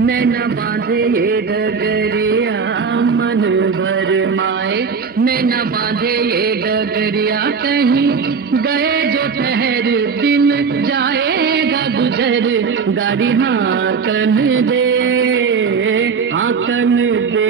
नैना बांधे ये डगरिया, मन भर माए नैना बांधे ये डगरिया, कहीं गए जो ठहर दिन जाएगा गुजर, गाड़ी हाकन दे हाकन दे।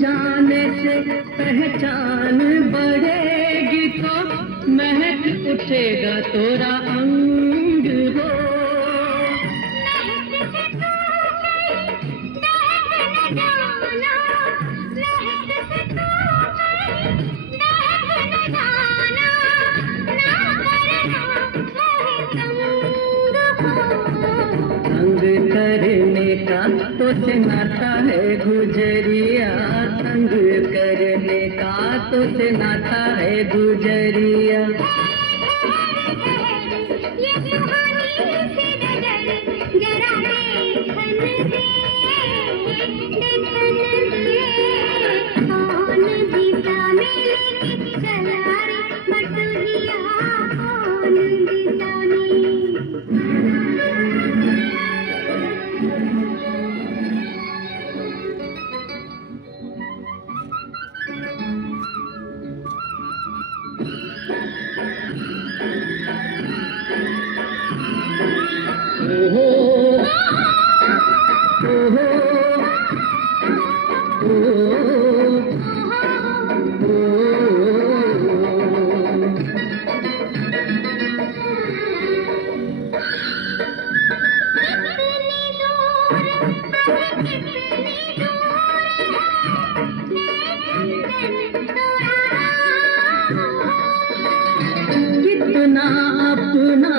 जाने से पहचान बढ़ेगी तो महक उठेगा तोरा अंग हो। संग करने का तो से नाता है गुजरिया, संग करने का तो से नाता है गुजरिया। कितना अपना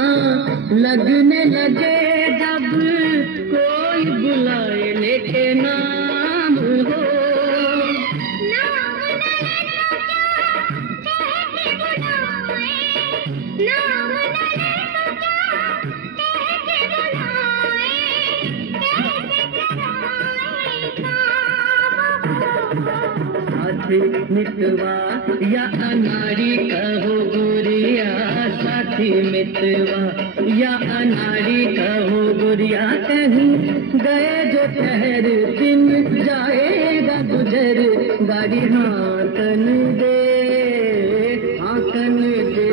लगने लगे जब कोई बुलाए लेके नाम हो। साथी मितवा या अनाड़ी कहो गुरिया, साथी मितवा या अनाड़ी कहो गुरिया, कहीं गए जो ठहर दिन जाएगा गुजर, गाड़ी हाकन दे हाकन दे।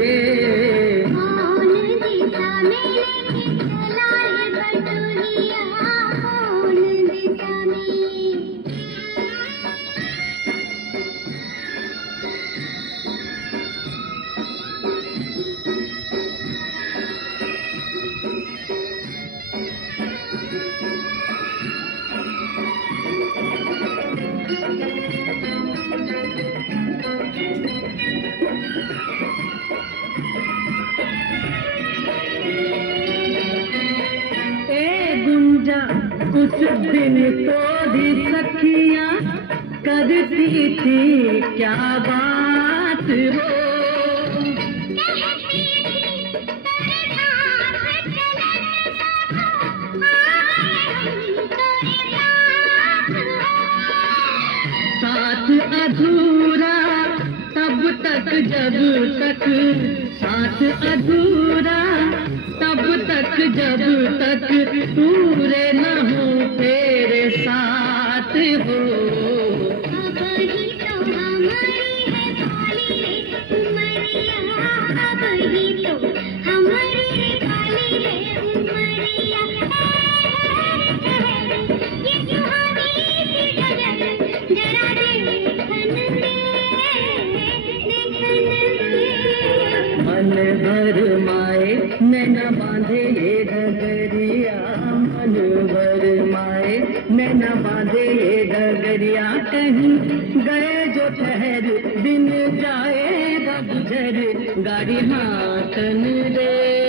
उस दिन तो भी सखियां करती थी क्या बात हो। साथ अधूरा तब तक जब तक, साथ अधूरा तब तक जब तक पूरे न हो तेरे साथ हो। अब ही तो हमारी है काली रे उमरिया, अब ही तो हमारी है काली रे उमरिया। नैना बांधे ये डगरिया मन भरमाए, नैना बांधे ये डगरिया कहीं गए जो ठहर दिन जाएगा गुजर, गाड़ी हाथन रे।